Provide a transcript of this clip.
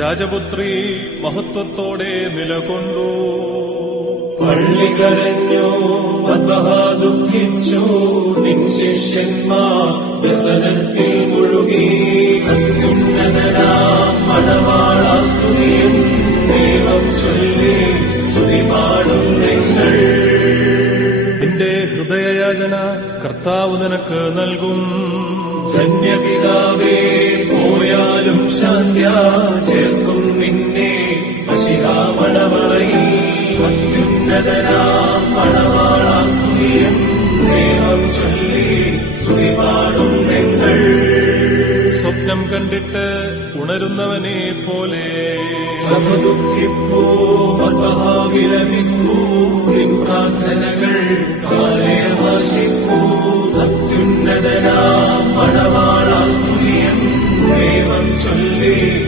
രാജപുത്രി മഹത്വത്തോടെ നിലകൊണ്ടു. പള്ളി കരഞ്ഞു വദ്വഹ ദുഃഖിച്ചു. നിൻ ശിഷ്യന്മാർ വ്യസനത്തിൽ മുഴുകി. അത്യുന്നതനാം മണവാളാസ്തുതിയും ദൈവം ചൊല്ലി സ്തുതിപാടും നിങ്ങൾ. എന്റെ ഹൃദയയാചന കർത്താവ് നിനക്ക് നൽകും. ധന്യപിതാവേ ശാന്ത്യ ചേർക്കും നിന്നെ മഷിഹാമണമറയിൽ അത്യുന്നതനാം ദൈവം ചൊല്ലി സ്തുതി പാടും നിങ്ങൾ സ്വപ്നം കണ്ടിട്ട് ഉണരുന്നവനെ പോലെ സഭ ദുഃഖിപ്പൂ മതഹാവിലമിക്കൂ പ്രാർത്ഥനകൾ അത്യുന്നതനാം മണവാളാസ്തുതിയും ദൈവം ചൊല്ലി